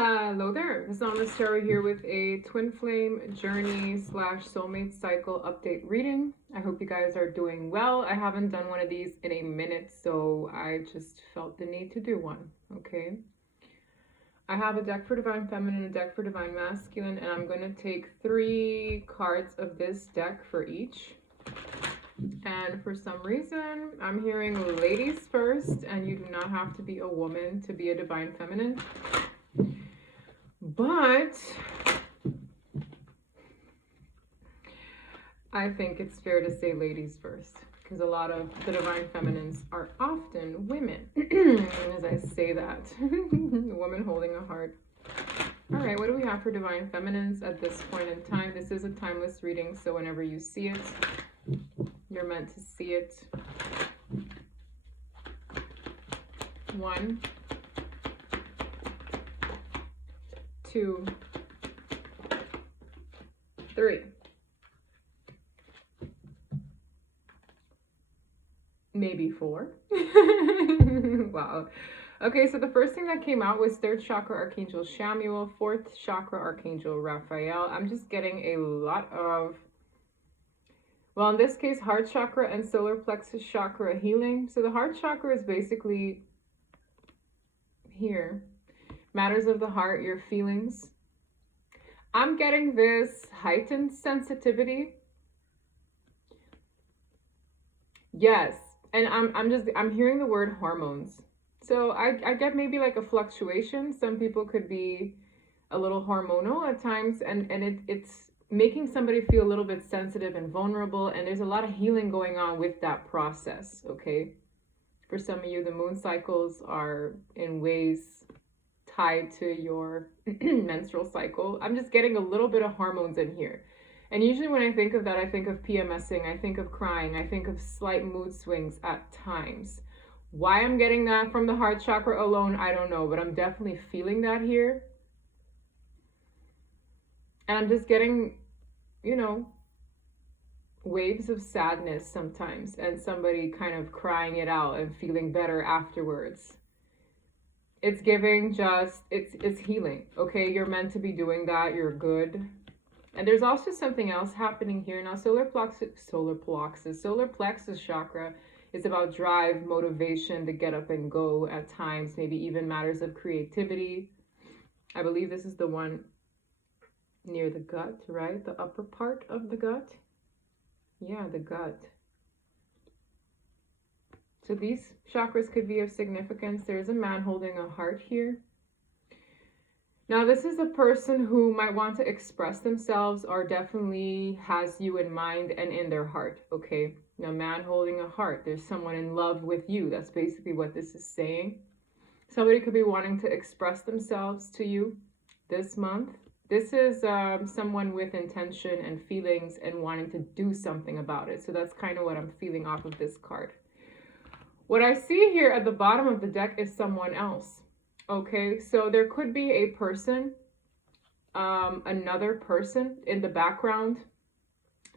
Hello there, this is Anna's Tarot here with a twin flame journey / soulmate cycle update reading. I hope you guys are doing well. I haven't done one of these in a minute, so I just felt the need to do one, okay? I have a deck for Divine Feminine, a deck for Divine Masculine, and I'm going to take 3 cards of this deck for each. And for some reason, I'm hearing ladies first, and you do not have to be a woman to be a Divine Feminine. But I think it's fair to say ladies first, because a lot of the Divine Feminines are often women. As I say that, woman holding a heart. All right, what do we have for Divine Feminines at this point in time? This is a timeless reading, so whenever you see it, you're meant to see it. 1, 2, 3. Maybe 4. Wow. Okay, so the first thing that came out was 3rd chakra Archangel Shamuel, 4th chakra Archangel Raphael. I'm just getting a lot of, well, in this case, heart chakra and solar plexus chakra healing. So the heart chakra is basically here. Matters of the heart, your feelings. I'm getting this heightened sensitivity. Yes, and I'm hearing the word hormones. So I get maybe like a fluctuation. Some people could be a little hormonal at times, and it's making somebody feel a little bit sensitive and vulnerable, and there's a lot of healing going on with that process, okay? For some of you, the moon cycles are in ways tied to your menstrual cycle. I'm just getting a little bit of hormones in here. And usually when I think of that, I think of PMSing, I think of crying, I think of slight mood swings at times. Why I'm getting that from the heart chakra alone, I don't know, but I'm definitely feeling that here. And I'm just getting, you know, waves of sadness sometimes, and somebody kind of crying it out and feeling better afterwards. It's giving just, it's healing, okay? You're meant to be doing that. You're good. And there's also something else happening here. Now, solar plexus chakra is about drive, motivation to get up and go at times, maybe even matters of creativity. I believe this is the one near the gut, right? The upper part of the gut. Yeah, the gut. So these chakras could be of significance. There's a man holding a heart here. Now, this is a person who might want to express themselves or definitely has you in mind and in their heart, okay? Now, man holding a heart. There's someone in love with you. That's basically what this is saying. Somebody could be wanting to express themselves to you this month. This is someone with intention and feelings and wanting to do something about it. So that's kind of what I'm feeling off of this card. What I see here at the bottom of the deck is someone else. Okay, so there could be a person, another person in the background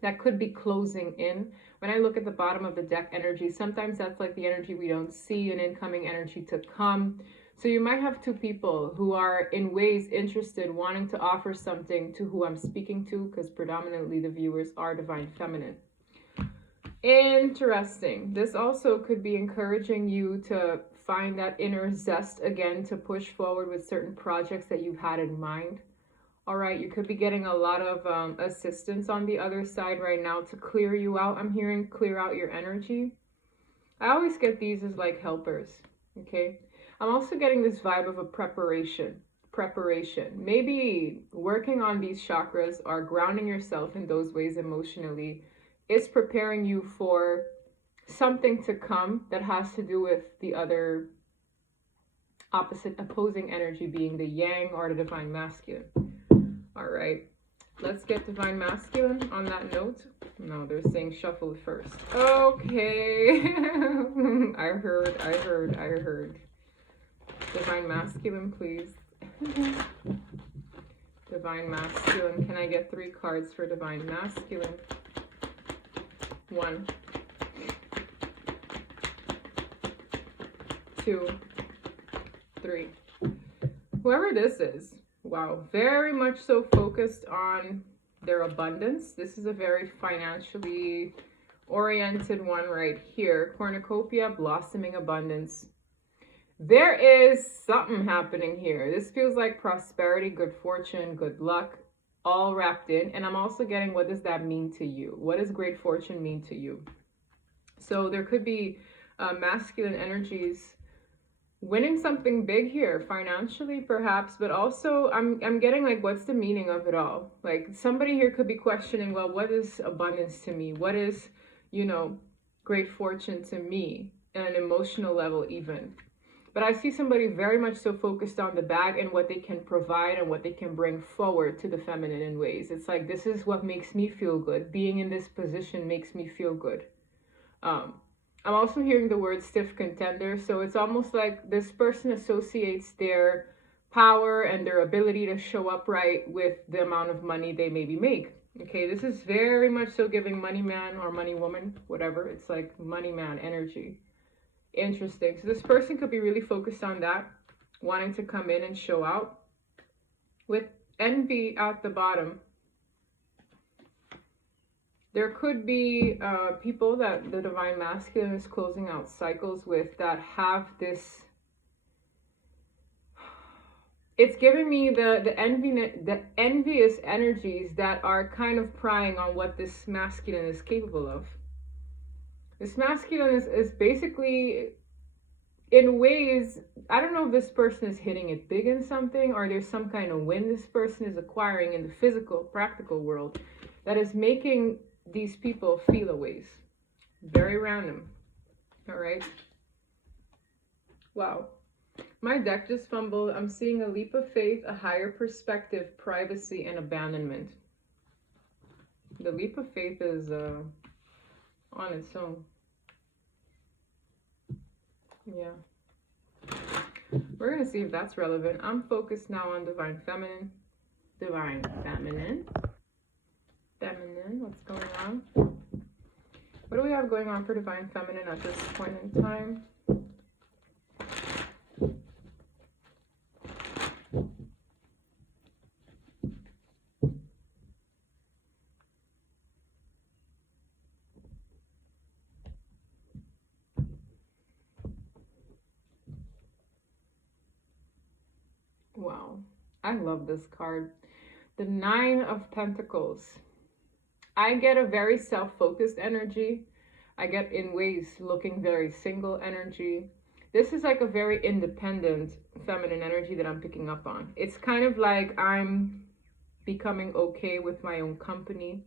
that could be closing in. When I look at the bottom of the deck energy, sometimes that's like the energy we don't see, an incoming energy to come. So you might have 2 people who are in ways interested, wanting to offer something to who I'm speaking to, because predominantly the viewers are Divine Feminine. Interesting. This also could be encouraging you to find that inner zest again to push forward with certain projects that you've had in mind. All right, you could be getting a lot of assistance on the other side right now to clear you out. I'm hearing clear out your energy. I always get these as like helpers, okay? I'm also getting this vibe of a preparation. Maybe working on these chakras or grounding yourself in those ways emotionally is preparing you for something to come that has to do with the other opposing energy being the yang or the Divine Masculine. All right, let's get Divine Masculine on that note. No, they're saying shuffle first. Okay. I heard. Divine Masculine, please. Divine Masculine. Can I get 3 cards for Divine Masculine? 1, 2, 3. whoever this is, wow, very much so focused on their abundance. This is a very financially oriented one right here. Cornucopia, blossoming abundance. There is something happening here. This feels like prosperity, good fortune, good luck, all wrapped in. And I'm also getting, what does that mean to you? What does great fortune mean to you? So there could be masculine energies winning something big here, financially perhaps, but also I'm getting like, what's the meaning of it all? Like somebody here could be questioning, well, what is abundance to me? What is, you know, great fortune to me on an emotional level even? But I see somebody very much so focused on the bag and what they can provide and what they can bring forward to the feminine in ways. It's like, this is what makes me feel good. Being in this position makes me feel good. I'm also hearing the word stiff contender. So it's almost like this person associates their power and their ability to show up right with the amount of money they maybe make. Okay, this is very much so giving money man or money woman, whatever. It's like money man energy. Interesting. So this person could be really focused on that, wanting to come in and show out. With envy at the bottom, there could be people that the divine masculine is closing out cycles with that have this. It's giving me the envious energies that are kind of prying on what this masculine is capable of. This masculine is basically, in ways, I don't know if this person is hitting it big in something, or there's some kind of win this person is acquiring in the physical, practical world that is making these people feel a ways. Very random. All right. Wow. My deck just fumbled. I'm seeing a leap of faith, a higher perspective, privacy, and abandonment. The leap of faith is on its own. Yeah. We're going to see if that's relevant. I'm focused now on divine feminine. Divine feminine. Feminine. What's going on? What do we have going on for divine feminine at this point in time? Wow, I love this card. The Nine of Pentacles. I get a very self-focused energy. I get, in ways, looking very single energy. This is like a very independent feminine energy that I'm picking up on. It's kind of like I'm becoming okay with my own company.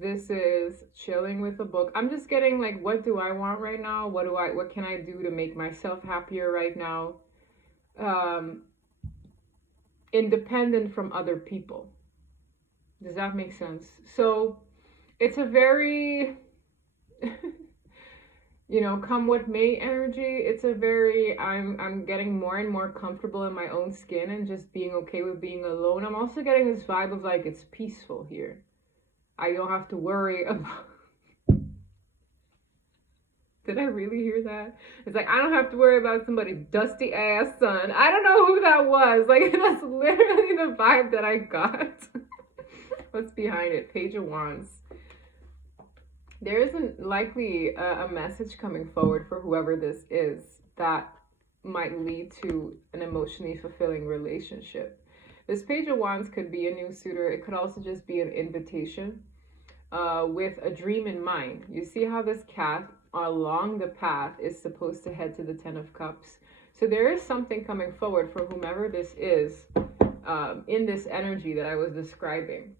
This is chilling with a book. I'm just getting like, what do I want right now? What can I do to make myself happier right now? Independent from other people. Does that make sense? So it's a very, you know, come what may energy. It's a very, I'm getting more and more comfortable in my own skin and just being okay with being alone. I'm also getting this vibe of like, it's peaceful here. I don't have to worry about... Did I really hear that? It's like, I don't have to worry about somebody's dusty ass son. I don't know who that was. Like, that's literally the vibe that I got. What's behind it? Page of Wands. There isn't likely a message coming forward for whoever this is that might lead to an emotionally fulfilling relationship. This Page of Wands could be a new suitor. It could also just be an invitation with a dream in mind. You see how this cat along the path is supposed to head to the Ten of Cups. So there is something coming forward for whomever this is in this energy that I was describing.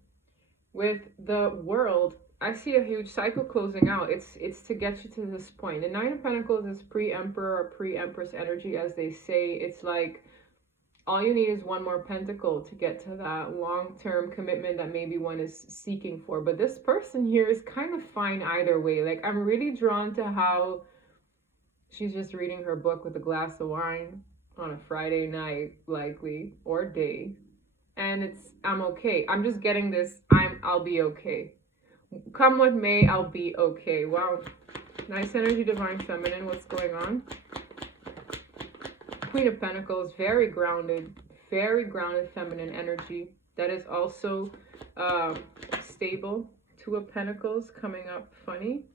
With the World, I see a huge cycle closing out. It's to get you to this point. The Nine of Pentacles is pre-Emperor or pre-Empress energy, as they say. It's like, all you need is one more pentacle to get to that long-term commitment that maybe one is seeking for. But this person here is kind of fine either way. Like, I'm really drawn to how she's just reading her book with a glass of wine on a Friday night, likely, or day. And I'm okay. I'm just getting this, I'll be okay. Come what may, I'll be okay. Wow. Nice energy, divine feminine. What's going on? Queen of Pentacles, very grounded feminine energy. That is also stable. Two of Pentacles coming up funny.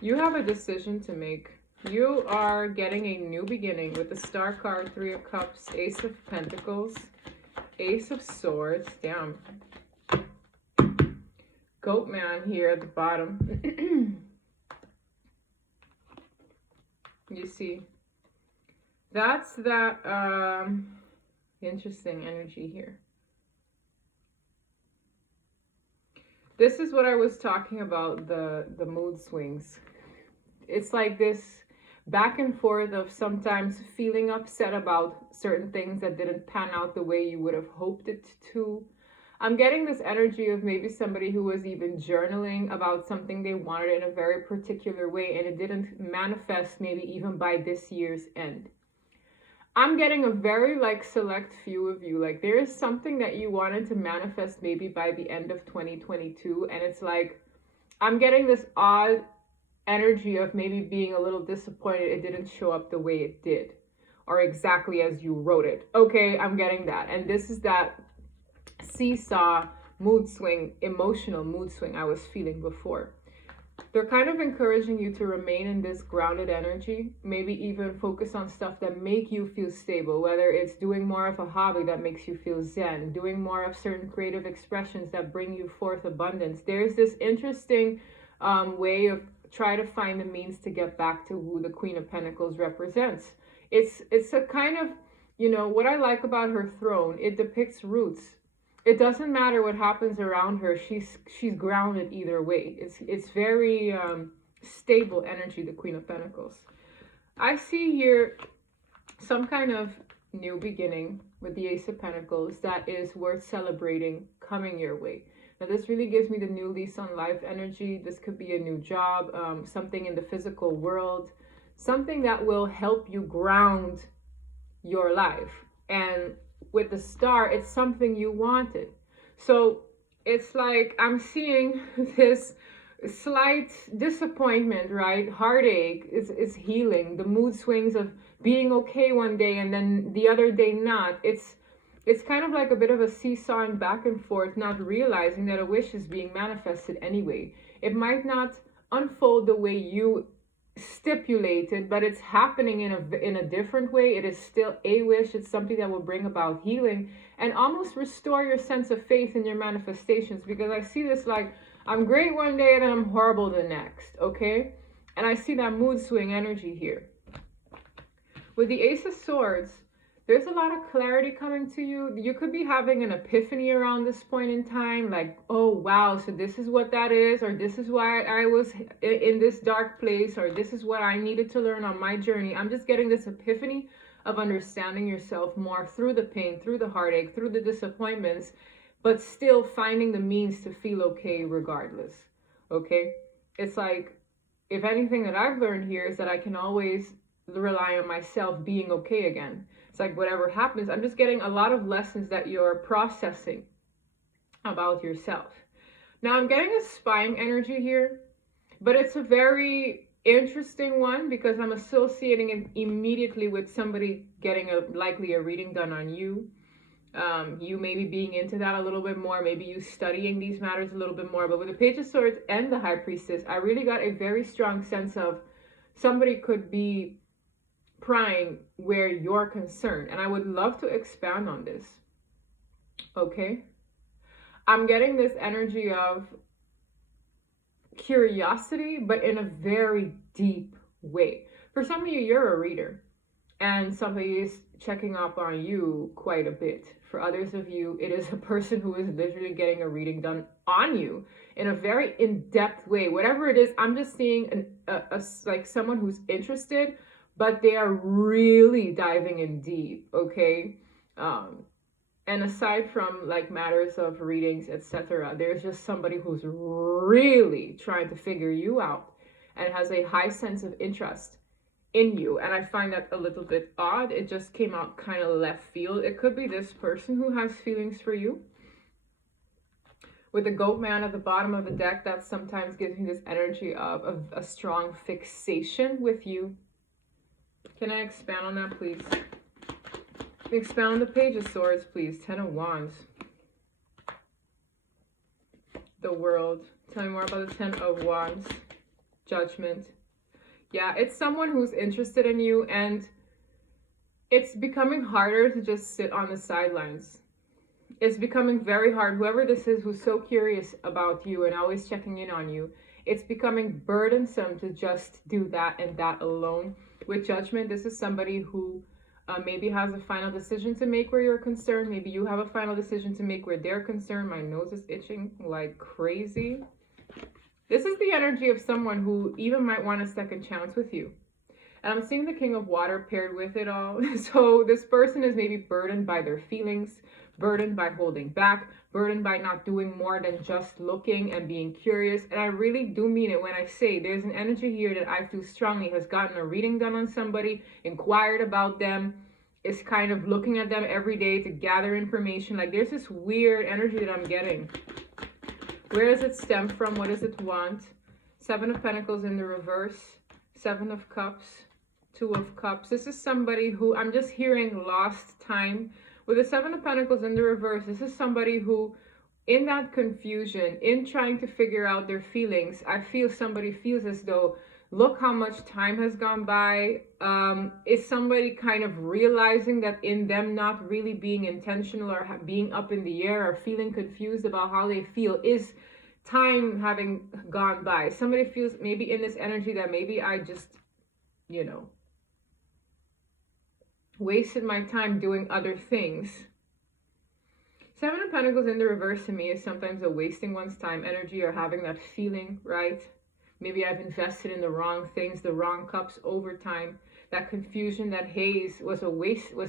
You have a decision to make. You are getting a new beginning with the Star card, Three of Cups, Ace of Pentacles, Ace of Swords. Damn. Goat man here at the bottom. You see, that's that interesting energy here. This is what I was talking about, the mood swings. It's like this back and forth of sometimes feeling upset about certain things that didn't pan out the way you would have hoped it to. I'm getting this energy of maybe somebody who was even journaling about something they wanted in a very particular way and it didn't manifest maybe even by this year's end. I'm getting a very like select few of you. Like there is something that you wanted to manifest maybe by the end of 2022 and it's like I'm getting this odd energy of maybe being a little disappointed it didn't show up the way it did or exactly as you wrote it. Okay, I'm getting that. And this is that seesaw mood swing, emotional mood swing I was feeling before. They're kind of encouraging you to remain in this grounded energy, maybe even focus on stuff that make you feel stable, whether it's doing more of a hobby that makes you feel zen, doing more of certain creative expressions that bring you forth abundance. There's this interesting way of try to find the means to get back to who the Queen of Pentacles represents. It's a kind of, you know, what I like about her throne, it depicts roots. It doesn't matter what happens around her. She's grounded either way. It's very stable energy, the Queen of Pentacles. I see here some kind of new beginning with the Ace of Pentacles that is worth celebrating coming your way. Now, this really gives me the new lease on life energy. This could be a new job, something in the physical world, something that will help you ground your life. And with the Star, it's something you wanted. So it's like I'm seeing this slight disappointment, right? Heartache is healing. The mood swings of being okay one day and then the other day not. It's kind of like a bit of a seesawing back and forth, not realizing that a wish is being manifested anyway. It might not unfold the way you stipulated, but it's happening in a different way. It is still a wish. It's something that will bring about healing and almost restore your sense of faith in your manifestations, because I see this like I'm great one day and then I'm horrible the next, okay? And I see that mood swing energy here. With the Ace of Swords, there's a lot of clarity coming to you. You could be having an epiphany around this point in time, like, oh, wow, so this is what that is, or this is why I was in this dark place, or this is what I needed to learn on my journey. I'm just getting this epiphany of understanding yourself more through the pain, through the heartache, through the disappointments, but still finding the means to feel okay regardless, okay? It's like, if anything that I've learned here is that I can always rely on myself being okay again. It's like whatever happens, I'm just getting a lot of lessons that you're processing about yourself. Now I'm getting a spying energy here, but it's a very interesting one because I'm associating it immediately with somebody getting likely a reading done on you. You maybe being into that a little bit more, maybe you studying these matters a little bit more. But with the Page of Swords and the High Priestess, I really got a very strong sense of somebody could be prying where you're concerned, and I would love to expand on this. Okay, I'm getting this energy of curiosity, but in a very deep way. For some of you, you're a reader and somebody is checking up on you quite a bit. For others of you, it is a person who is literally getting a reading done on you in a very in-depth way. Whatever it is, I'm just seeing like someone who's interested, but they are really diving in deep, okay? And aside from like matters of readings, etc., there's just somebody who's really trying to figure you out and has a high sense of interest in you. And I find that a little bit odd. It just came out kind of left field. It could be this person who has feelings for you. With the Goat Man at the bottom of the deck, that sometimes gives me this energy of a strong fixation with you. Can I expand on that, please? Expand on the Page of Swords, please. Ten of Wands. The World. Tell me more about the Ten of Wands. Judgment. Yeah, it's someone who's interested in you, and it's becoming harder to just sit on the sidelines. It's becoming very hard. Whoever this is who's so curious about you and always checking in on you, it's becoming burdensome to just do that and that alone. With Judgment, this is somebody who maybe has a final decision to make where you're concerned. Maybe you have a final decision to make where they're concerned. My nose is itching like crazy. This is the energy of someone who even might want a second chance with you. And I'm seeing the King of Water paired with it all. So this person is maybe burdened by their feelings, burdened by holding back, burdened by not doing more than just looking and being curious. And I really do mean it when I say there's an energy here that I feel strongly has gotten a reading done on somebody, inquired about them, is kind of looking at them every day to gather information. Like there's this weird energy that I'm getting. Where does it stem from? What does it want? Seven of Pentacles in the reverse. Seven of Cups. Two of Cups. This is somebody who I'm just hearing lost time. With the Seven of Pentacles in the reverse, this is somebody who, in that confusion, in trying to figure out their feelings, I feel somebody feels as though, look how much time has gone by. Is somebody kind of realizing that in them not really being intentional or being up in the air or feeling confused about how they feel, is time having gone by. Somebody feels maybe in this energy that maybe I just, you know, wasted my time doing other things. Seven of Pentacles in the reverse to me is sometimes a wasting one's time energy, or having that feeling, right? Maybe I've invested in the wrong things, the wrong cups over time. That confusion, that haze was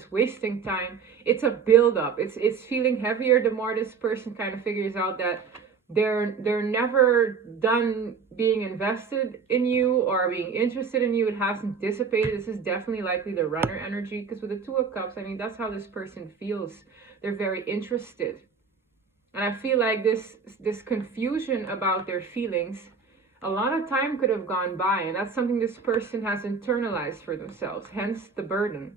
wasting time. It's a buildup. It's feeling heavier the more this person kind of figures out that they're never done being invested in you or being interested in you. It hasn't dissipated. This is definitely likely the Runner energy, because with the Two of Cups, I mean, that's how this person feels. They're very interested. And I feel like this confusion about their feelings, a lot of time could have gone by, and that's something this person has internalized for themselves. Hence the burden.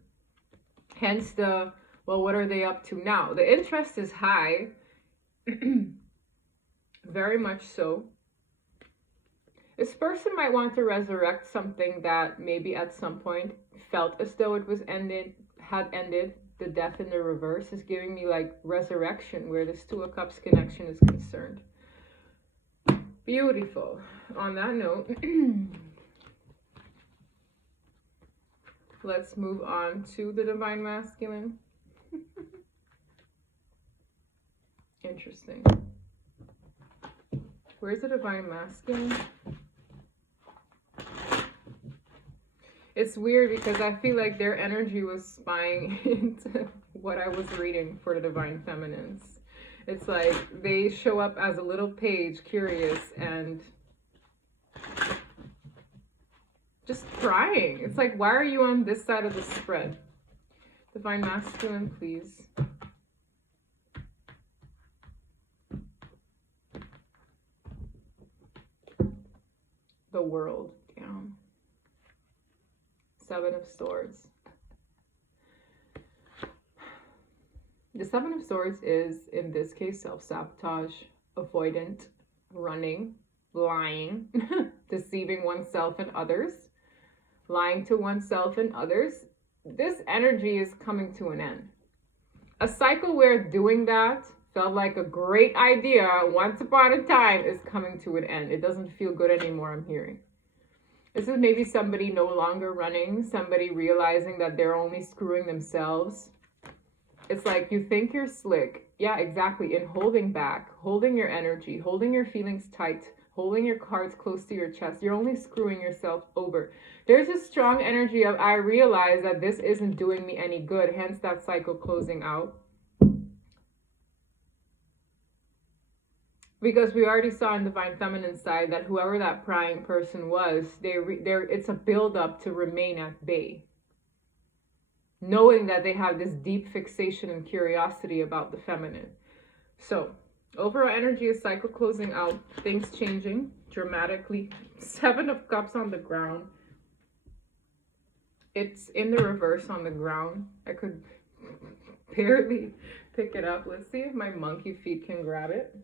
Hence the, well, what are they up to now? The interest is high. Very much so. This person might want to resurrect something that maybe at some point felt as though it was ended. The Death in the reverse is giving me like resurrection, where this Two of Cups connection is concerned. Beautiful. On that note, let's move on to the Divine Masculine. Interesting. Where's the Divine Masculine? It's weird because I feel like their energy was spying into what I was reading for the Divine Feminines. It's like they show up as a little page, curious and just prying. It's like, why are you on this side of the spread? Divine Masculine, please. The World. Damn. Seven of Swords. The Seven of Swords is, in this case, self-sabotage, avoidant, running, lying, deceiving oneself and others, lying to oneself and others. This energy is coming to an end. A cycle where doing that felt like a great idea once upon a time is coming to an end. It doesn't feel good anymore, I'm hearing. This is maybe somebody no longer running, somebody realizing that they're only screwing themselves. It's like you think you're slick. Yeah, exactly. In holding back, holding your energy, holding your feelings tight, holding your cards close to your chest. You're only screwing yourself over. There's a strong energy of, I realize that this isn't doing me any good. Hence that cycle closing out. Because we already saw in Divine Feminine side that whoever that prying person was, it's a build-up to remain at bay. Knowing that they have this deep fixation and curiosity about the feminine. So, overall energy is cycle closing out, things changing dramatically. Seven of Cups on the ground. It's in the reverse on the ground. I could barely pick it up. Let's see if my monkey feet can grab it.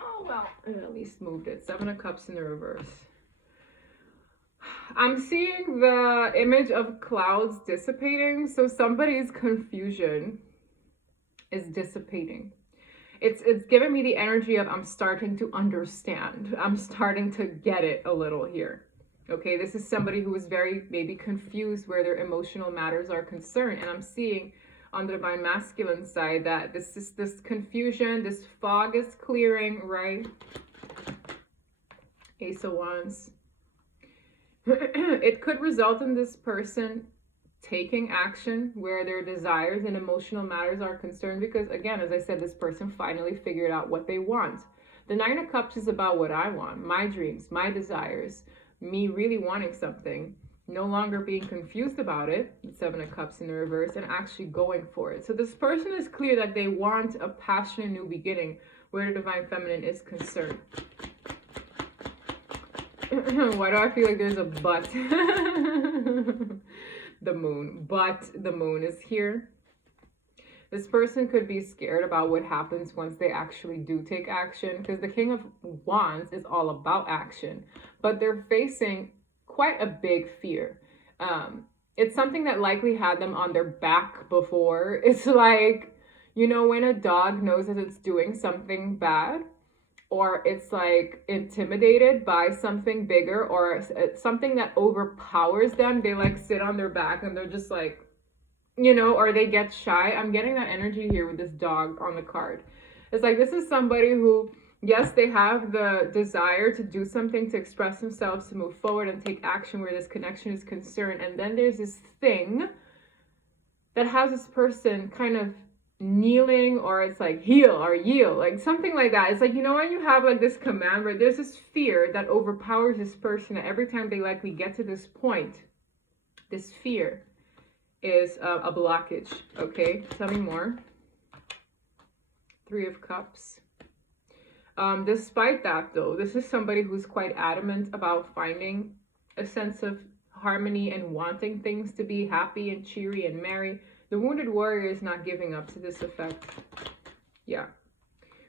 Oh, well, I at least moved it. 7 of Cups in the reverse. I'm seeing the image of clouds dissipating. So somebody's confusion is dissipating. It's giving me the energy of I'm starting to understand. I'm starting to get it a little here. Okay, this is somebody who is very maybe confused where their emotional matters are concerned. And I'm seeing on the Divine Masculine side that this confusion, this fog is clearing, right? Ace of Wands. It could result in this person taking action where their desires and emotional matters are concerned, because again, as I said, this person finally figured out what they want. The 9 of Cups is about what I want, my dreams, my desires, me really wanting something, no longer being confused about it, 7 of Cups in the reverse, and actually going for it. So this person is clear that they want a passionate new beginning where the Divine Feminine is concerned. Why do I feel like there's a but? The moon, but the moon is here. This person could be scared about what happens once they actually do take action, because the King of Wands is all about action, but they're facing quite a big fear. It's something that likely had them on their back before. It's like, you know, when a dog knows that it's doing something bad, or it's like intimidated by something bigger or something that overpowers them, they like sit on their back and they're just like, you know, or they get shy. I'm getting that energy here with this dog on the card. It's like this is somebody who, yes, they have the desire to do something, to express themselves, to move forward and take action where this connection is concerned. And then there's this thing that has this person kind of kneeling, or it's like heal or yield, like something like that. It's like, you know, when you have like this command, right, there's this fear that overpowers this person, and every time they likely get to this point, this fear is a blockage. Okay, tell me more. 3 of Cups. Despite that though, this is somebody who's quite adamant about finding a sense of harmony and wanting things to be happy and cheery and merry. The Wounded Warrior is not giving up to this effect. Yeah.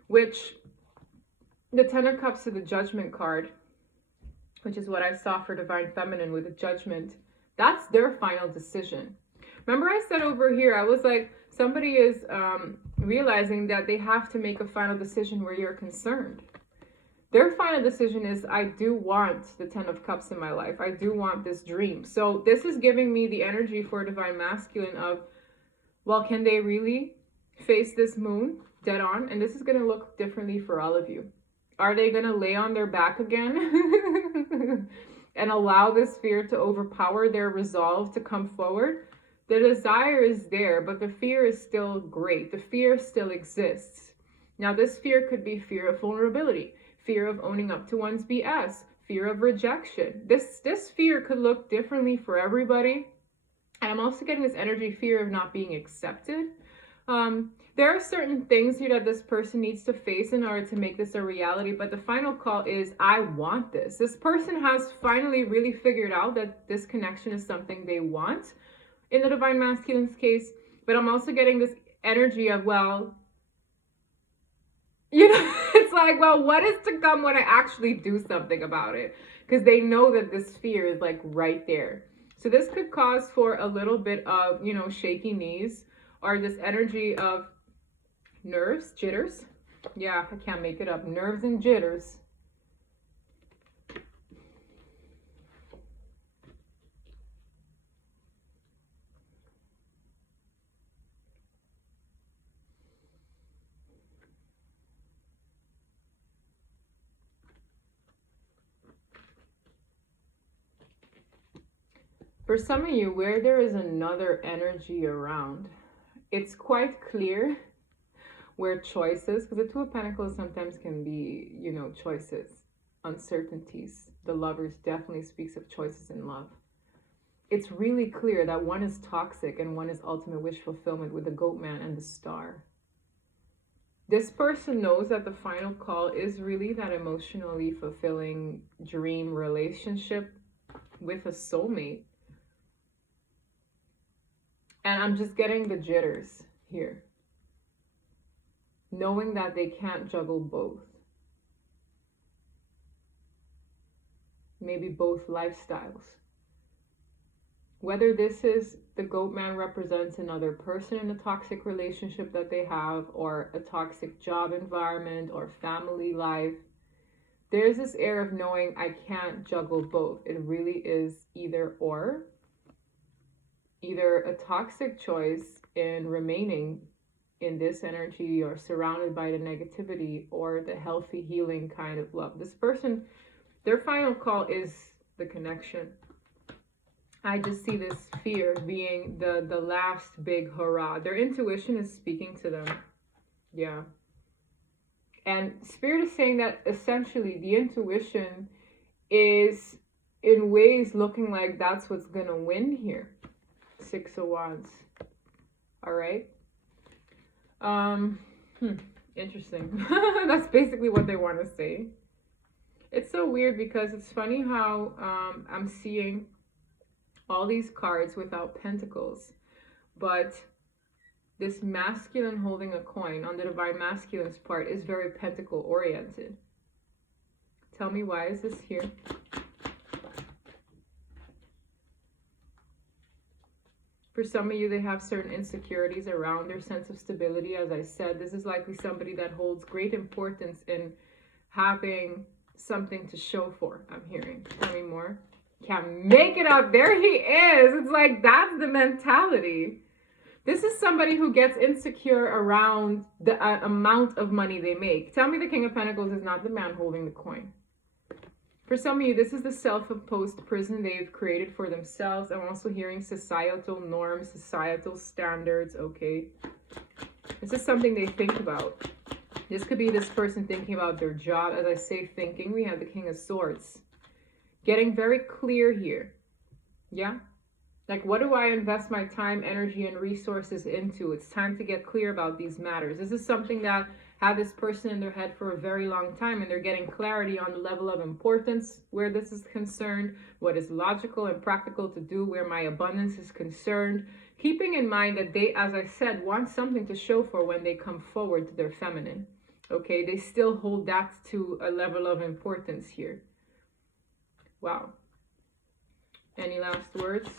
Which, the 10 of Cups to the Judgment card, which is what I saw for Divine Feminine with the Judgment, that's their final decision. Remember I said over here, I was like, somebody is realizing that they have to make a final decision where you're concerned. Their final decision is, I do want the 10 of Cups in my life. I do want this dream. So this is giving me the energy for Divine Masculine of, well, can they really face this moon dead on? And this is going to look differently for all of you. Are they going to lay on their back again and allow this fear to overpower their resolve to come forward? The desire is there, but the fear is still great. The fear still exists. Now, this fear could be fear of vulnerability, fear of owning up to one's BS, fear of rejection. This fear could look differently for everybody. And I'm also getting this energy, fear of not being accepted. There are certain things here that this person needs to face in order to make this a reality. But the final call is, I want this. This person has finally really figured out that this connection is something they want in the Divine Masculine's case. But I'm also getting this energy of, well, you know, it's like, well, what is to come when I actually do something about it? Because they know that this fear is like right there. So this could cause for a little bit of, you know, shaky knees, or this energy of nerves, jitters. Yeah, I can't make it up. Nerves and jitters. For some of you, where there is another energy around, it's quite clear where choices, because the 2 of Pentacles sometimes can be, you know, choices, uncertainties. The Lovers definitely speaks of choices in love. It's really clear that one is toxic and one is ultimate wish fulfillment with the Goat Man and the Star. This person knows that the final call is really that emotionally fulfilling dream relationship with a soulmate. And I'm just getting the jitters here, knowing that they can't juggle both. Maybe both lifestyles. Whether this is the goat man represents another person in a toxic relationship that they have, or a toxic job environment, or family life, there's this air of knowing I can't juggle both. It really is either or. Either a toxic choice in remaining in this energy or surrounded by the negativity, or the healthy healing kind of love. This person, their final call is the connection. I just see this fear being the last big hurrah. Their intuition is speaking to them. Yeah. And Spirit is saying that essentially the intuition is in ways looking like that's what's going to win here. 6 of Wands. All right. Interesting. That's basically what they want to say. It's so weird because it's funny how I'm seeing all these cards without pentacles, but this masculine holding a coin on the divine masculine's part is very pentacle oriented. Tell me, why is this here? For some of you, they have certain insecurities around their sense of stability. As I said, this is likely somebody that holds great importance in having something to show for. I'm hearing. Tell me more. Can't make it up. There he is. It's like, that's the mentality. This is somebody who gets insecure around the amount of money they make. Tell me the King of Pentacles is not the man holding the coin. For some of you, this is the self-imposed prison they've created for themselves. I'm also hearing societal norms, societal standards, okay? This is something they think about. This could be this person thinking about their job. As I say thinking, we have the King of Swords. Getting very clear here. Yeah? Like, what do I invest my time, energy, and resources into? It's time to get clear about these matters. This is something that had this person in their head for a very long time, and they're getting clarity on the level of importance where this is concerned, what is logical and practical to do where my abundance is concerned, keeping in mind that they, as I said, want something to show for when they come forward to their feminine. Okay, they still hold that to a level of importance here. Wow. Any last words?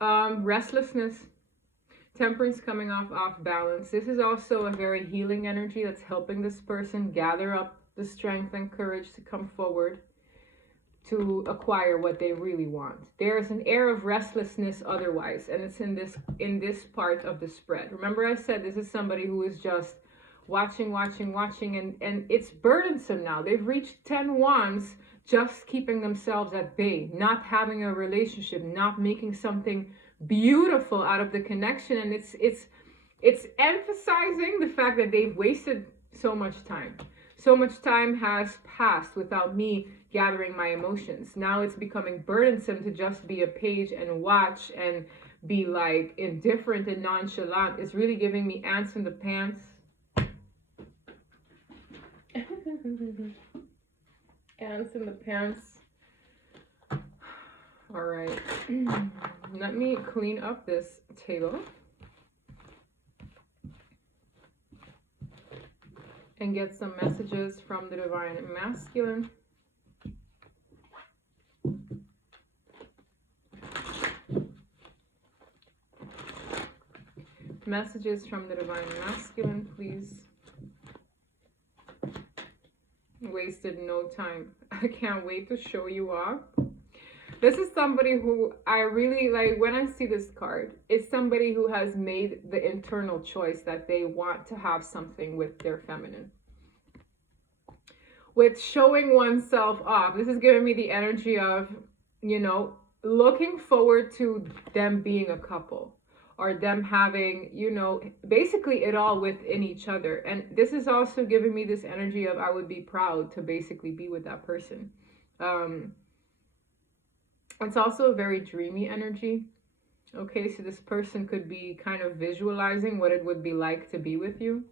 Restlessness. Temperance coming off balance. This is also a very healing energy that's helping this person gather up the strength and courage to come forward to acquire what they really want. There's an air of restlessness otherwise, and it's in this part of the spread. Remember I said this is somebody who is just watching, and it's burdensome now. They've reached 10 wands, just keeping themselves at bay, not having a relationship, not making something beautiful out of the connection. And it's emphasizing the fact that they've wasted so much time. So much time has passed without me gathering my emotions. Now it's becoming burdensome to just be a page and watch and be like indifferent and nonchalant. It's really giving me ants in the pants. Ants in the pants. All right. Let me clean up this table and get some messages from the Divine Masculine. Messages from the Divine Masculine, please. Wasted no time. I can't wait to show you off. This is somebody who I really like. When I see this card, it's somebody who has made the internal choice that they want to have something with their feminine. With showing oneself off, this is giving me the energy of, you know, looking forward to them being a couple, or them having, you know, basically it all within each other. And this is also giving me this energy of I would be proud to basically be with that person. It's also a very dreamy energy. Okay, so this person could be kind of visualizing what it would be like to be with you.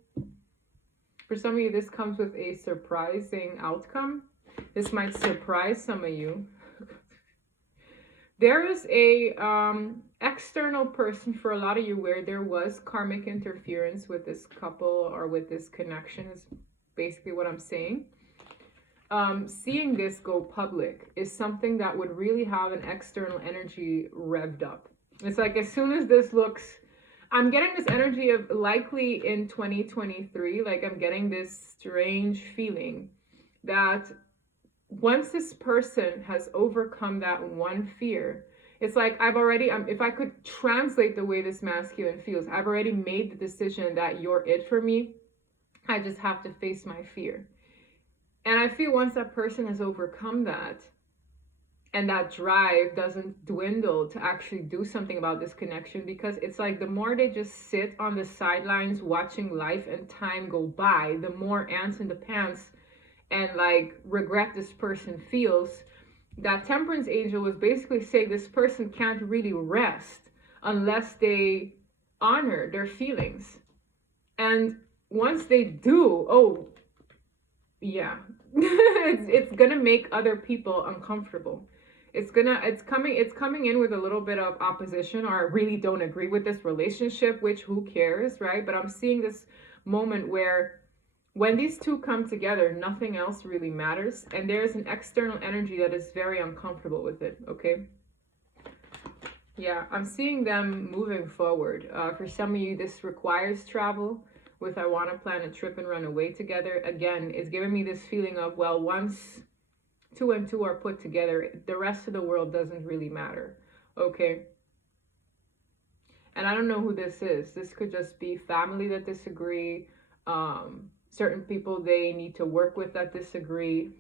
For some of you, this comes with a surprising outcome. This might surprise some of you. There is a external person for a lot of you where there was karmic interference with this couple or with this connection is basically what I'm saying. Seeing this go public is something that would really have an external energy revved up. It's like as soon as this looks, I'm getting this energy of likely in 2023, like I'm getting this strange feeling that once this person has overcome that one fear, it's like I've already, if I could translate the way this masculine feels, I've already made the decision that you're it for me. I just have to face my fear. And I feel once that person has overcome that and that drive doesn't dwindle to actually do something about this connection, because it's like the more they just sit on the sidelines watching life and time go by, the more ants in the pants and like regret this person feels. That temperance angel was basically saying this person can't really rest unless they honor their feelings. And once they do, oh yeah, it's gonna make other people uncomfortable. It's coming in with a little bit of opposition, or I really don't agree with this relationship, which who cares, right? But I'm seeing this moment where when these two come together, nothing else really matters, and there's an external energy that is very uncomfortable with it, okay? Yeah, I'm seeing them moving forward. For some of you, this requires travel. With I want to plan a trip and run away together, again, it's giving me this feeling of, well, once two and two are put together, the rest of the world doesn't really matter, okay? And I don't know who this is. This could just be family that disagree, certain people they need to work with that disagree.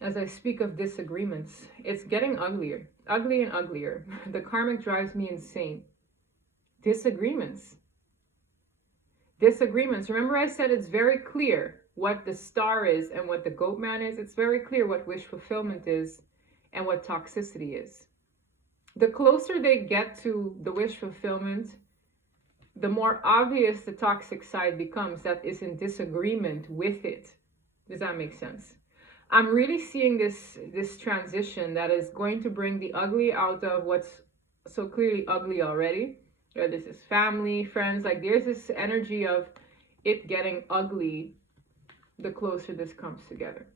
As I speak of disagreements, it's getting uglier, ugly and uglier. The karmic drives me insane. Disagreements. Remember I said it's very clear what the star is and what the goat man is. It's very clear what wish fulfillment is and what toxicity is. The closer they get to the wish fulfillment, the more obvious the toxic side becomes that is in disagreement with it. Does that make sense? I'm really seeing this transition that is going to bring the ugly out of what's so clearly ugly already. This is family, friends, like there's this energy of it getting ugly the closer this comes together.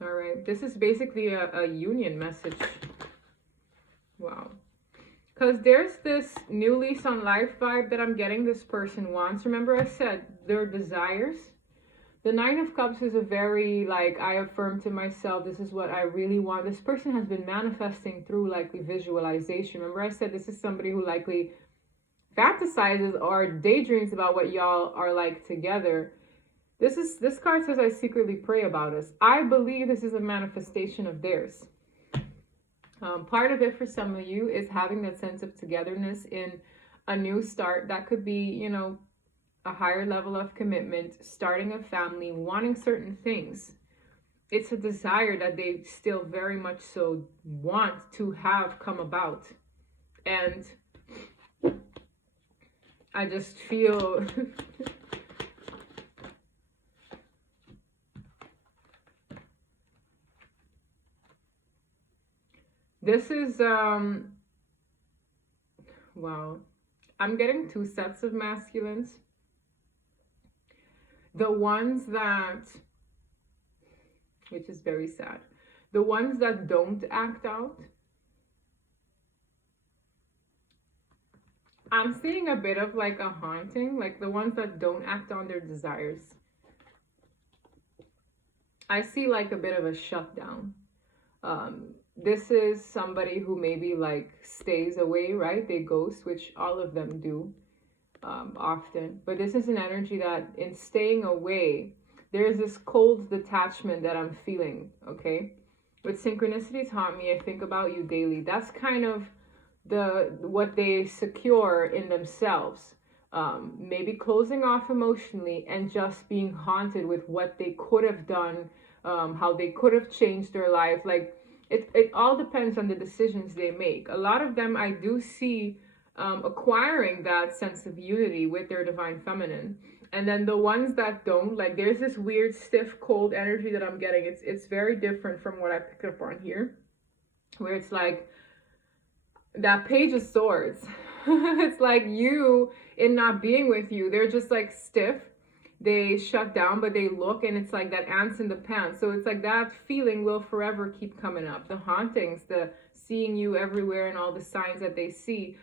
All right, this is basically a union message. Wow. Because there's this new lease on life vibe that I'm getting this person wants. Remember I said their desires. The Nine of Cups is a very, like, I affirm to myself, this is what I really want. This person has been manifesting through likely visualization. Remember I said this is somebody who likely fantasizes or daydreams about what y'all are like together. This card says, I secretly pray about us. I believe this is a manifestation of theirs. Part of it for some of you is having that sense of togetherness in a new start. That could be, you know, a higher level of commitment, starting a family, wanting certain things. It's a desire that they still very much so want to have come about. And I just feel this is wow. I'm getting two sets of masculines. The ones that, which is very sad, the ones that don't act out, I'm seeing a bit of like a haunting, like the ones that don't act on their desires. I see like a bit of a shutdown. This is somebody who maybe like stays away, right? They ghost, which all of them do. Often, but this is an energy that in staying away, there's this cold detachment that I'm feeling, okay? With synchronicities haunt me, I think about you daily. That's kind of what they secure in themselves. Maybe closing off emotionally and just being haunted with what they could have done, how they could have changed their life. Like it all depends on the decisions they make. A lot of them I do see acquiring that sense of unity with their divine feminine. And then the ones that don't, like there's this weird stiff cold energy that I'm getting. It's very different from what I picked up on here, where it's like that Page of Swords. It's like you, in not being with you, they're just like stiff, they shut down, but they look, and it's like that ants in the pants. So it's like that feeling will forever keep coming up. The hauntings, the seeing you everywhere, and all the signs that they see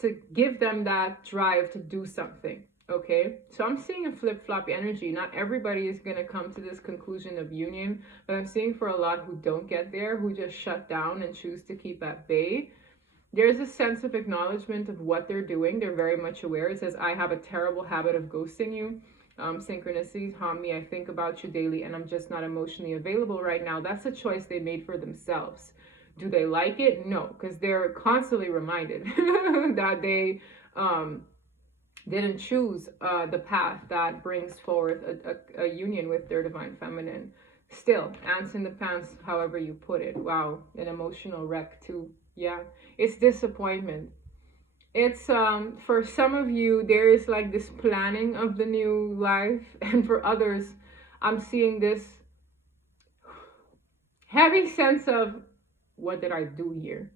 to give them that drive to do something. Okay, so I'm seeing a flip-flop energy. Not everybody is going to come to this conclusion of union, but I'm seeing for a lot who don't get there, who just shut down and choose to keep at bay. There's a sense of acknowledgement of what they're doing. They're very much aware. It says, I have a terrible habit of ghosting you. Synchronicities haunt me. I think about you daily, and I'm just not emotionally available right now. That's a choice they made for themselves. Do they like it? No, because they're constantly reminded that they didn't choose the path that brings forth a union with their divine feminine. Still, ants in the pants, however you put it. Wow, an emotional wreck too. Yeah, it's disappointment. It's for some of you, there is like this planning of the new life, and for others, I'm seeing this heavy sense of, what did I do here?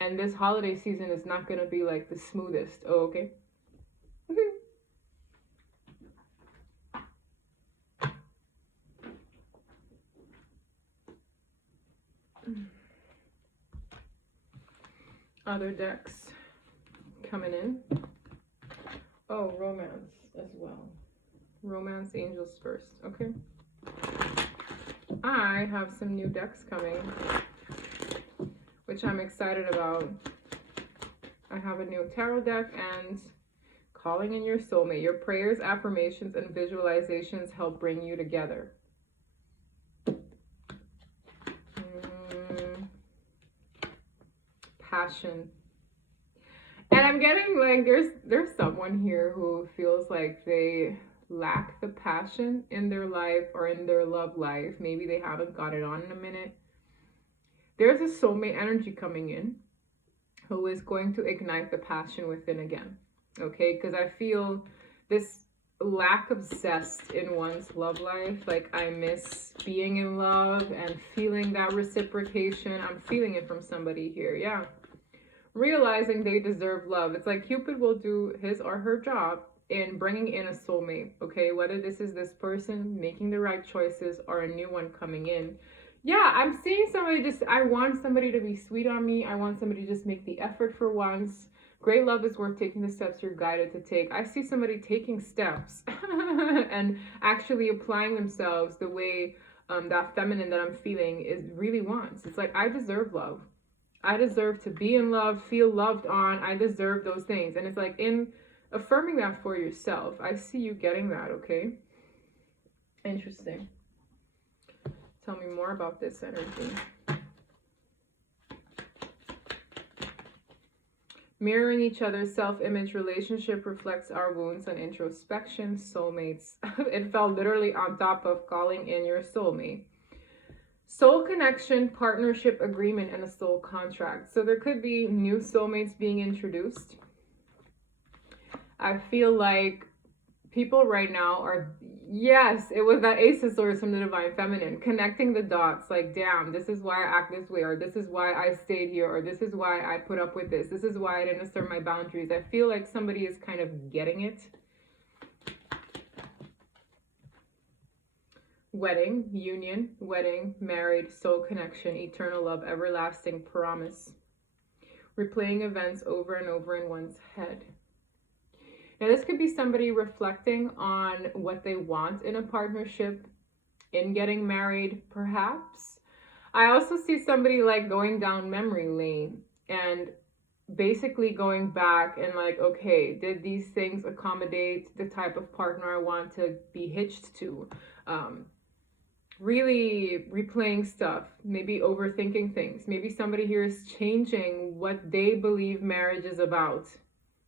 And this holiday season is not going to be like the smoothest. Oh, okay. Other decks coming in. Oh, romance as well. Romance angels first. Okay. I have some new decks coming, which I'm excited about. I have a new tarot deck and calling in your soulmate. Your prayers, affirmations, and visualizations help bring you together. Passion. And I'm getting like there's someone here who feels like they lack the passion in their life or in their love life. Maybe they haven't got it on in a minute. There's a soulmate energy coming in who is going to ignite the passion within again. Okay, because I feel this lack of zest in one's love life. Like, I miss being in love and feeling that reciprocation. I'm feeling it from somebody here. Yeah. Realizing they deserve love. It's like Cupid will do his or her job in bringing in a soulmate. Okay, whether this is this person making the right choices or a new one coming in. Yeah, I'm seeing somebody just, I want somebody to be sweet on me. I want somebody to just make the effort for once. Great love is worth taking the steps you're guided to take. I see somebody taking steps and actually applying themselves the way that feminine that I'm feeling is really wants. It's like, I deserve love. I deserve to be in love, feel loved on. I deserve those things. And it's like, in affirming that for yourself, I see you getting that, okay? Interesting. Tell me more about this energy. Mirroring each other's self-image relationship reflects our wounds and introspection. Soulmates. It fell literally on top of calling in your soulmate. Soul connection, partnership agreement, and a soul contract. So there could be new soulmates being introduced. I feel like people right now are, yes, it was that Ace of Swords from the Divine Feminine, connecting the dots, like, damn, this is why I act this way, or this is why I stayed here, or this is why I put up with this is why I didn't assert my boundaries. I feel like somebody is kind of getting it. Wedding, union, wedding, married, soul connection, eternal love, everlasting promise. Replaying events over and over in one's head. Now, this could be somebody reflecting on what they want in a partnership, in getting married, perhaps. I also see somebody like going down memory lane and basically going back and like, okay, did these things accommodate the type of partner I want to be hitched to? Really replaying stuff, maybe overthinking things. Maybe somebody here is changing what they believe marriage is about.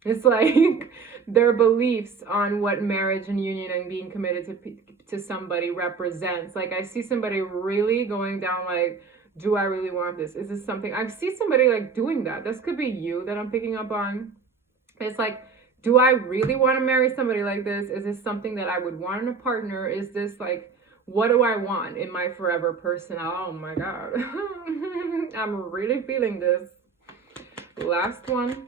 It's like their beliefs on what marriage and union and being committed to somebody represents. Like, I see somebody really going down like, do I really want this? Is this something? I see somebody like doing that. This could be you that I'm picking up on. It's like Do I really want to marry somebody like this? Is this something that I would want in a partner? Is this like, what do I want in my forever person? Oh my God. I'm really feeling this. Last one.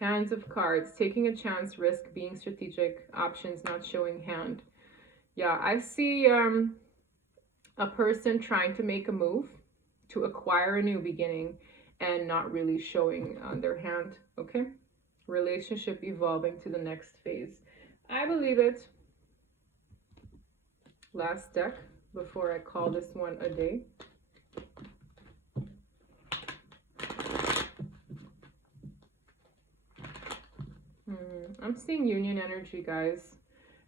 Hands of cards. Taking a chance, risk, being strategic, options, not showing hand. Yeah, I see a person trying to make a move to acquire a new beginning and not really showing their hand. Okay? Relationship evolving to the next phase. I believe it. Last deck before I call this one a day. I'm seeing union energy, guys.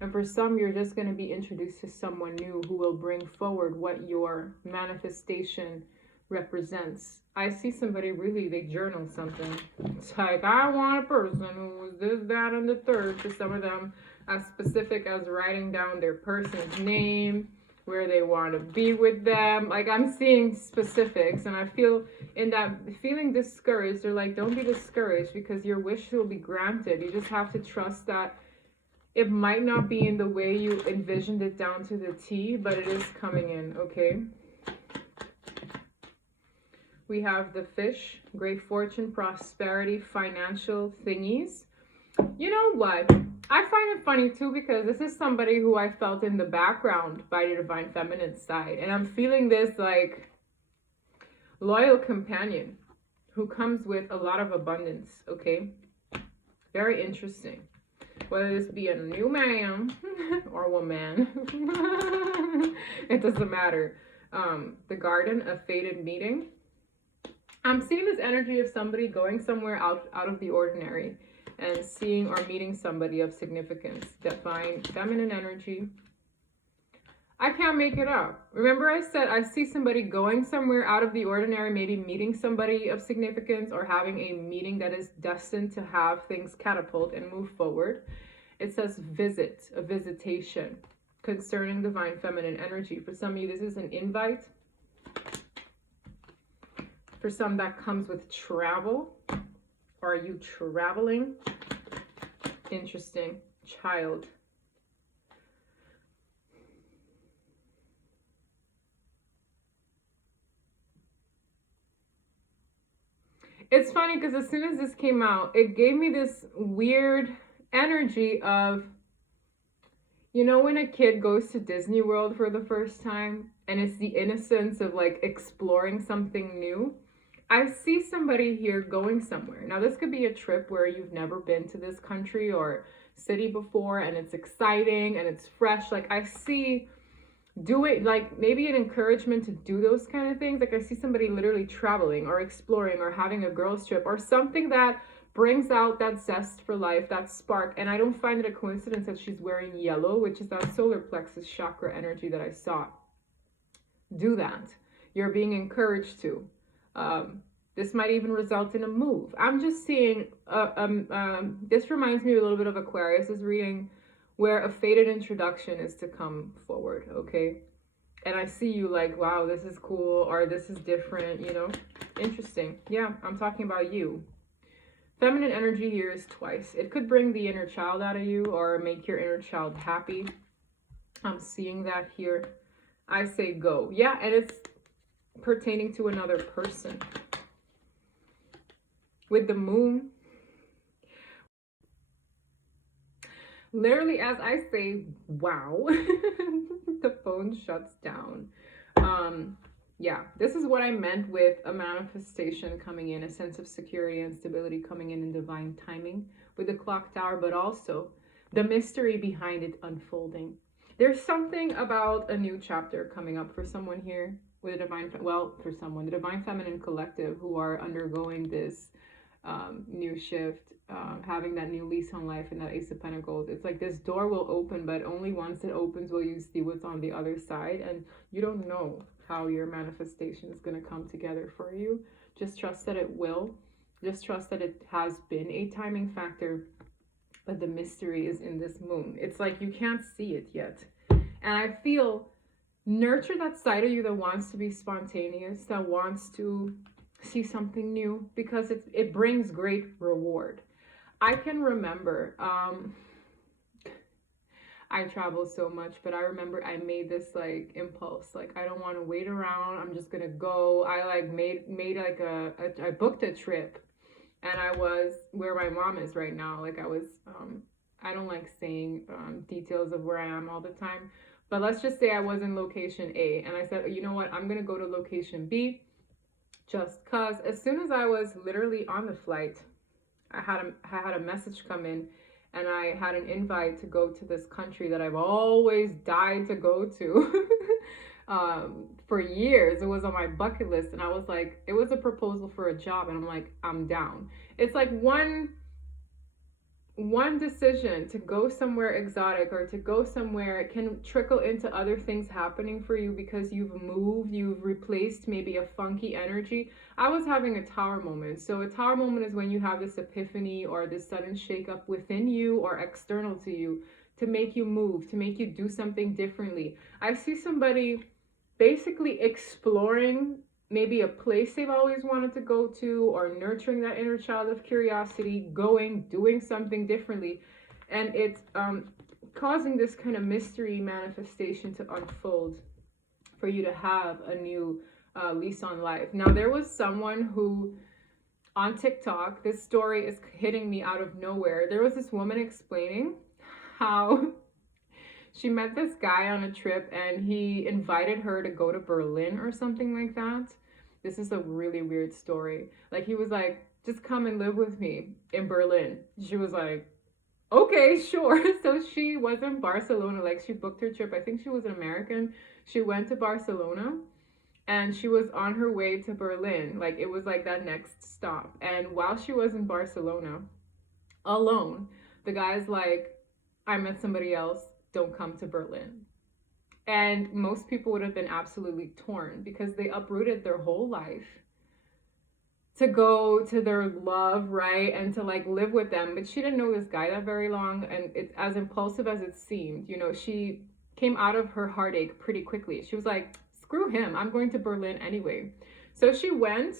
And for some, you're just going to be introduced to someone new who will bring forward what your manifestation represents. I see somebody really, they journal something. It's like, I want a person who is this, that, and the third. For some of them, as specific as writing down their person's name, where they want to be with them. Like, I'm seeing specifics, and I feel in that feeling discouraged. They're like, don't be discouraged because your wish will be granted. You just have to trust that it might not be in the way you envisioned it down to the T, but it is coming in, okay? We have the fish, great fortune, prosperity, financial thingies. You know what? I find it funny too because this is somebody who I felt in the background by the divine feminine side. And I'm feeling this like loyal companion who comes with a lot of abundance, okay? Very interesting. Whether this be a new man or woman, it doesn't matter. The garden, a fated meeting. I'm seeing this energy of somebody going somewhere out of the ordinary and seeing or meeting somebody of significance. Divine feminine energy. I can't make it up. Remember I said I see somebody going somewhere out of the ordinary, maybe meeting somebody of significance or having a meeting that is destined to have things catapult and move forward. It says visit, a visitation concerning divine feminine energy. For some of you, this is an invite. For some, that comes with travel. Are you traveling? Interesting. Child. It's funny because as soon as this came out, it gave me this weird energy of, you know, when a kid goes to Disney World for the first time and it's the innocence of like exploring something new. I see somebody here going somewhere. Now, this could be a trip where you've never been to this country or city before and it's exciting and it's fresh. Like I see do it, like maybe an encouragement to do those kind of things. Like I see somebody literally traveling or exploring or having a girls trip or something that brings out that zest for life, that spark. And I don't find it a coincidence that she's wearing yellow, which is that solar plexus chakra energy that I saw. Do that. You're being encouraged to. This might even result in a move. I'm just seeing, this reminds me a little bit of Aquarius's reading where a fated introduction is to come forward, okay? And I see you like, wow, this is cool, or this is different, you know? Interesting. Yeah, I'm talking about you. Feminine energy here is twice. It could bring the inner child out of you or make your inner child happy. I'm seeing that here. I say go. Yeah, and it's pertaining to another person. With the moon, literally as I say, wow, the phone shuts down. Yeah, this is what I meant with a manifestation coming in, a sense of security and stability coming in divine timing with the clock tower, but also the mystery behind it unfolding. There's something about a new chapter coming up for someone here with a divine, well, for someone, the divine feminine collective who are undergoing this new shift, having that new lease on life and that Ace of Pentacles. It's like this door will open, but only once it opens will you see what's on the other side, and you don't know how your manifestation is going to come together for you. Just trust that it will. Just trust that it has been a timing factor, but the mystery is in this moon. It's like you can't see it yet. And I feel nurture that side of you that wants to be spontaneous, that wants to see something new, because it brings great reward. I can remember, I travel so much, but I remember I made this like impulse, like I don't want to wait around. I'm just gonna go. I like made like I booked a trip, and I was where my mom is right now. Like I was, I don't like saying details of where I am all the time, but let's just say I was in location A, and I said, you know what, I'm gonna go to location B, just cause. As soon as I was literally on the flight, I had a message come in, and I had an invite to go to this country that I've always died to go to. For years, it was on my bucket list, and I was like, it was a proposal for a job, and I'm like, I'm down. It's like one decision to go somewhere exotic or to go somewhere, it can trickle into other things happening for you because you've moved, you've replaced maybe a funky energy. I was having a tower moment. So a tower moment is when you have this epiphany or this sudden shakeup within you or external to you to make you move, to make you do something differently. I see somebody basically exploring maybe a place they've always wanted to go to, or nurturing that inner child of curiosity, going, doing something differently. And it's causing this kind of mystery manifestation to unfold for you to have a new lease on life. Now, there was someone who on TikTok, this story is hitting me out of nowhere. There was this woman explaining how she met this guy on a trip, and he invited her to go to Berlin or something like that. This is a really weird story. Like, he was like, just come and live with me in Berlin. She was like, okay, sure. So she was in Barcelona. Like, she booked her trip. I think she was an American. She went to Barcelona, and she was on her way to Berlin. Like, it was like that next stop. And while she was in Barcelona alone, the guy's like, I met somebody else. Don't come to Berlin. And most people would have been absolutely torn because they uprooted their whole life to go to their love, right? And to like live with them. But she didn't know this guy that very long. And it's as impulsive as it seemed. You know, she came out of her heartache pretty quickly. She was like, screw him. I'm going to Berlin anyway. So she went.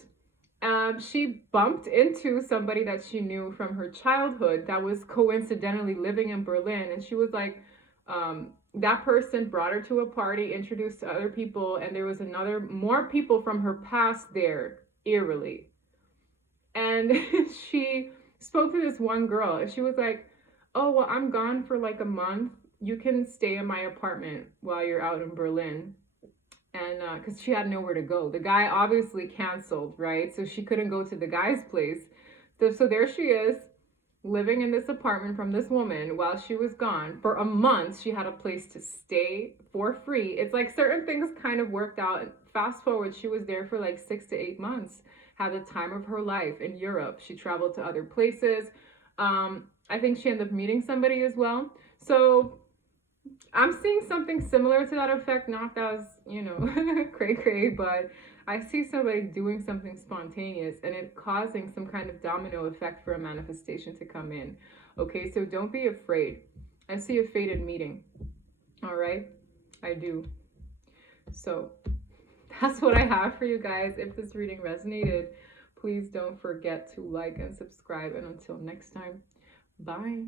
She bumped into somebody that she knew from her childhood that was coincidentally living in Berlin. And she was like, that person brought her to a party, introduced to other people, and there was more people from her past there, eerily. And she spoke to this one girl, and she was like, oh, well, I'm gone for like a month. You can stay in my apartment while you're out in Berlin. And because she had nowhere to go. The guy obviously canceled, right? So she couldn't go to the guy's place. So there she is, living in this apartment from this woman while she was gone. For a month, she had a place to stay for free. It's like certain things kind of worked out. Fast forward, she was there for like 6 to 8 months, had the time of her life in Europe. She traveled to other places. I think she ended up meeting somebody as well. So I'm seeing something similar to that effect, not as, you know, cray-cray, but I see somebody doing something spontaneous and it causing some kind of domino effect for a manifestation to come in. Okay, so don't be afraid. I see a fated meeting. All right, I do. So that's what I have for you guys. If this reading resonated, please don't forget to like and subscribe. And until next time, bye.